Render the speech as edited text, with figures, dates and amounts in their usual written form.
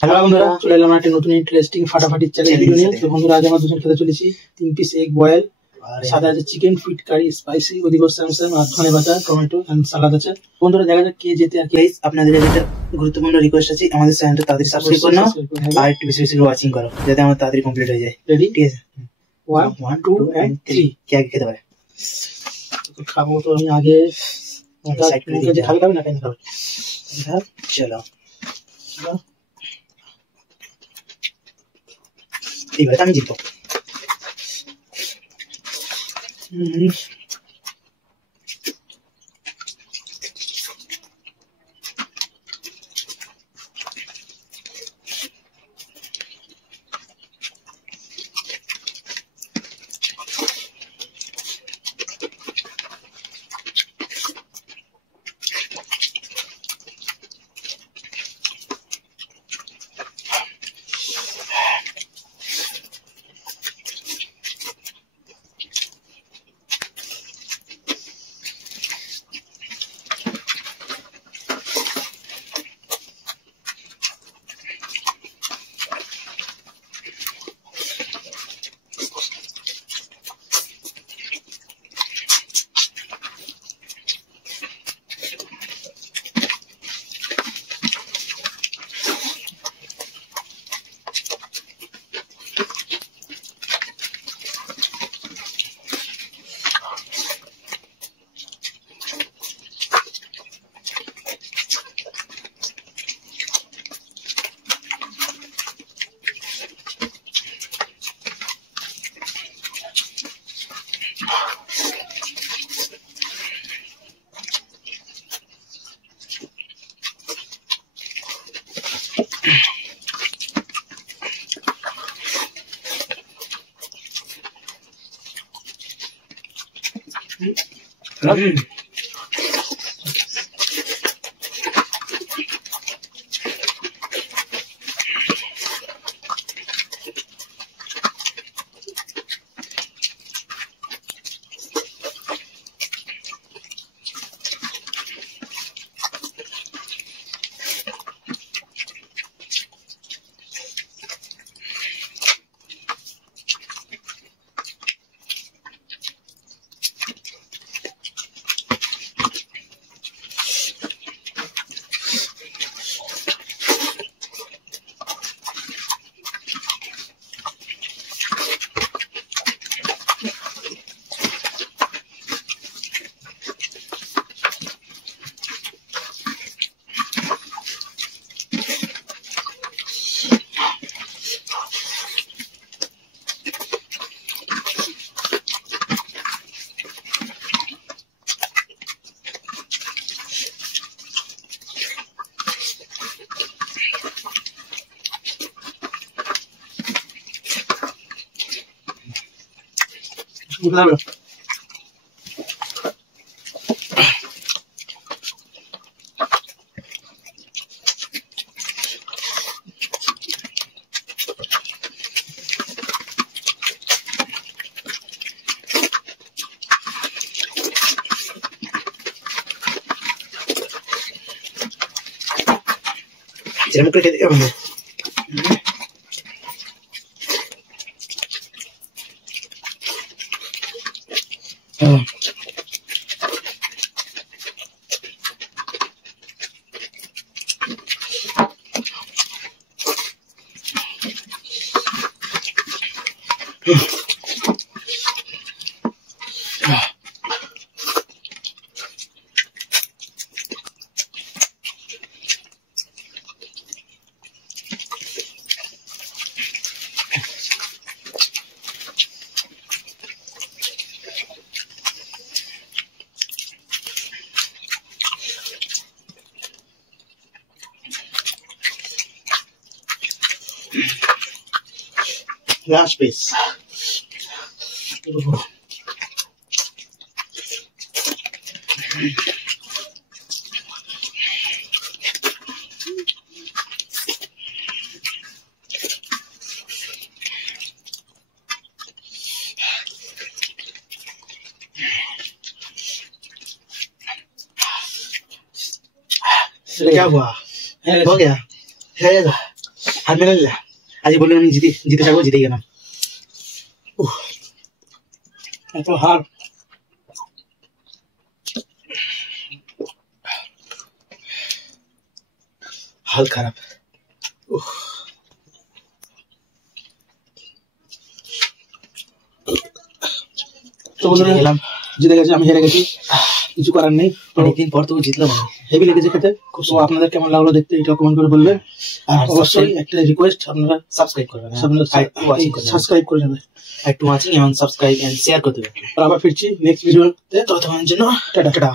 Hello বন্ধুরা, চলে এলাম একটা নতুন ইন্টারেস্টিং ফাটাফাটি চ্যালেঞ্জ ভিডিও নিয়ে। তো বন্ধুরা, আজ আমরা দুজন খেতে চলেছি 3 পিস এগ বয়েল, সাথে আছে চিকেন ফিট কারি স্পাইসি, ওদিকে স্যামসাং আর ধনে পাতা টমেটো এন্ড সালাদ আছে। বন্ধুরা, দেখা যাক কে জেতে। আর গাইস, আপনাদের একটা গুরুত্বপূর্ণ রিকোয়েস্ট আছে, আমাদের চ্যানেলটা তাড়াতাড়ি সাবস্ক্রাইব করে নাও আর একটু বেশি বেশি ওয়াচিং করো, যাতে আমার তাড়াতাড়ি কমপ্লিট হয়ে যায়। রেডি? ঠিক আছে, 1 2 and 3। কে আগে খেতে পারে? খাবো তো আমি আগে। সাইড করে দিয়ে খাবে না কেন খাবে? চলো এবার আমি জিতবো। Claro. Tenemos que last piece. क्या हुआ? हो गया? হার মেনে নিলা। আজ বললেন আমি জিতে থাকবো, জিতেই গেলাম। এত হার। হাল খারাপ। তো বন্ধুরা গেলাম, জিতে গেছে, আমি হেরে গেছি, কিছু করার নেই। অনেকদিন পর তবু জিতলাম। হেভি লেগেছে খেতে। তো আপনাদের কেমন লাগলো দেখতে এটা কমেন্ট করে বলবেন। আর অবশ্যই একটা রিকোয়েস্ট, আপনারা সাবস্ক্রাইব করবেন, সাবস্ক্রাইব করে নেবেন, একটু ওয়াচিং এবং সাবস্ক্রাইব এন্ড শেয়ার করতে হবে। আবার ফিরছি নেক্সট ভিডিওতে। ততক্ষণের জন্য টাটা।